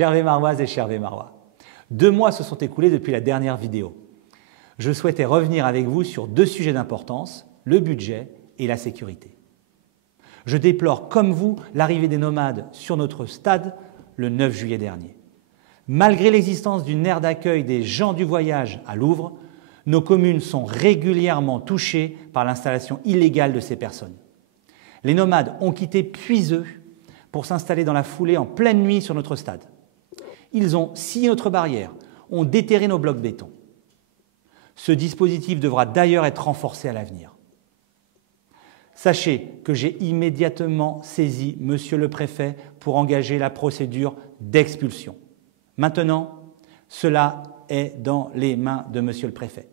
Chères Vémaroises et chers Vémarois, 2 mois se sont écoulés depuis la dernière vidéo. Je souhaitais revenir avec vous sur 2 sujets d'importance, le budget et la sécurité. Je déplore, comme vous, l'arrivée des nomades sur notre stade le 9 juillet dernier. Malgré l'existence d'une aire d'accueil des gens du voyage à Louvres, nos communes sont régulièrement touchées par l'installation illégale de ces personnes. Les nomades ont quitté Puiseux pour s'installer dans la foulée en pleine nuit sur notre stade. Ils ont scié notre barrière, ont déterré nos blocs béton. Ce dispositif devra d'ailleurs être renforcé à l'avenir. Sachez que j'ai immédiatement saisi Monsieur le Préfet pour engager la procédure d'expulsion. Maintenant, cela est dans les mains de Monsieur le Préfet.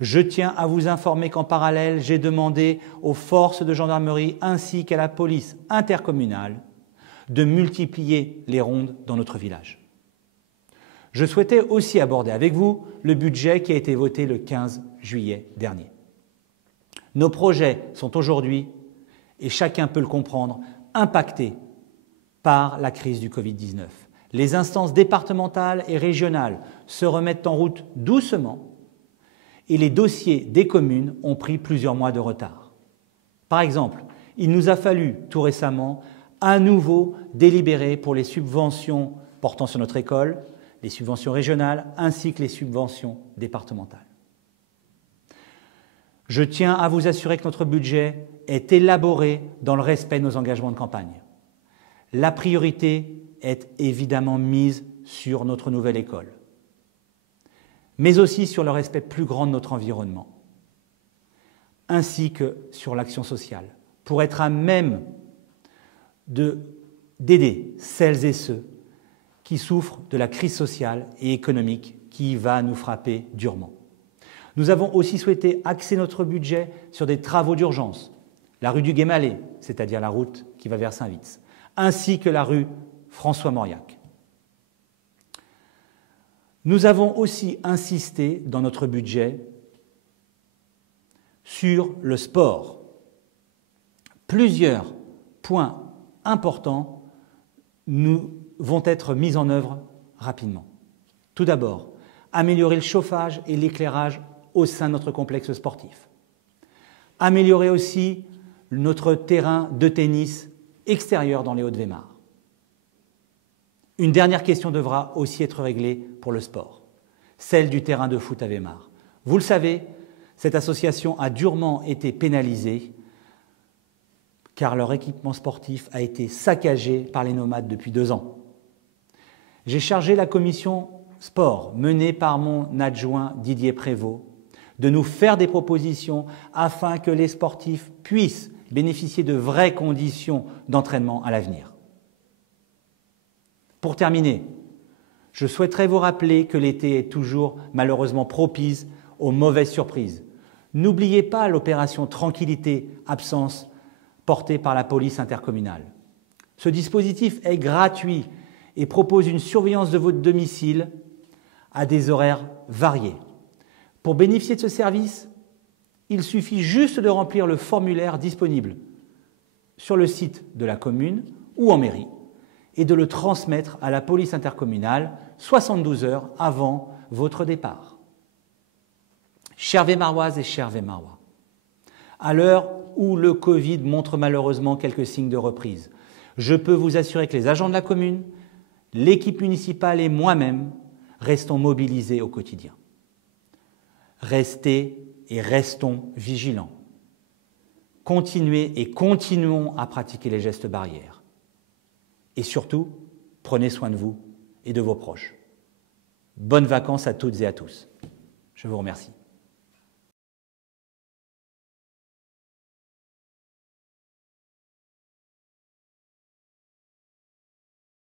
Je tiens à vous informer qu'en parallèle, j'ai demandé aux forces de gendarmerie ainsi qu'à la police intercommunale de multiplier les rondes dans notre village. Je souhaitais aussi aborder avec vous le budget qui a été voté le 15 juillet dernier. Nos projets sont aujourd'hui, et chacun peut le comprendre, impactés par la crise du Covid-19. Les instances départementales et régionales se remettent en route doucement et les dossiers des communes ont pris plusieurs mois de retard. Par exemple, il nous a fallu tout récemment à nouveau délibérer pour les subventions portant sur notre école, les subventions régionales ainsi que les subventions départementales. Je tiens à vous assurer que notre budget est élaboré dans le respect de nos engagements de campagne. La priorité est évidemment mise sur notre nouvelle école, mais aussi sur le respect plus grand de notre environnement, ainsi que sur l'action sociale, pour être à même d'aider celles et ceux qui souffrent de la crise sociale et économique qui va nous frapper durement. Nous avons aussi souhaité axer notre budget sur des travaux d'urgence, la rue du Guémalé, c'est-à-dire la route qui va vers Saint-Vits, ainsi que la rue François-Mauriac. Nous avons aussi insisté dans notre budget sur le sport. Plusieurs points importants vont être mis en œuvre rapidement. Tout d'abord, améliorer le chauffage et l'éclairage au sein de notre complexe sportif. Améliorer aussi notre terrain de tennis extérieur dans les Hauts-de-Vémars. Une dernière question devra aussi être réglée pour le sport, celle du terrain de foot à Vémars. Vous le savez, cette association a durement été pénalisée car leur équipement sportif a été saccagé par les nomades depuis 2 ans. J'ai chargé la commission sport, menée par mon adjoint Didier Prévost, de nous faire des propositions afin que les sportifs puissent bénéficier de vraies conditions d'entraînement à l'avenir. Pour terminer, je souhaiterais vous rappeler que l'été est toujours malheureusement propice aux mauvaises surprises. N'oubliez pas l'opération Tranquillité Absence portée par la police intercommunale. Ce dispositif est gratuit et propose une surveillance de votre domicile à des horaires variés. Pour bénéficier de ce service, il suffit juste de remplir le formulaire disponible sur le site de la commune ou en mairie et de le transmettre à la police intercommunale 72 heures avant votre départ. Chères Vémaroises et chers Vémarois, à l'heure où le Covid montre malheureusement quelques signes de reprise, je peux vous assurer que les agents de la commune, l'équipe municipale et moi-même restons mobilisés au quotidien. Restez et restons vigilants. Continuez et continuons à pratiquer les gestes barrières. Et surtout, prenez soin de vous et de vos proches. Bonnes vacances à toutes et à tous. Je vous remercie.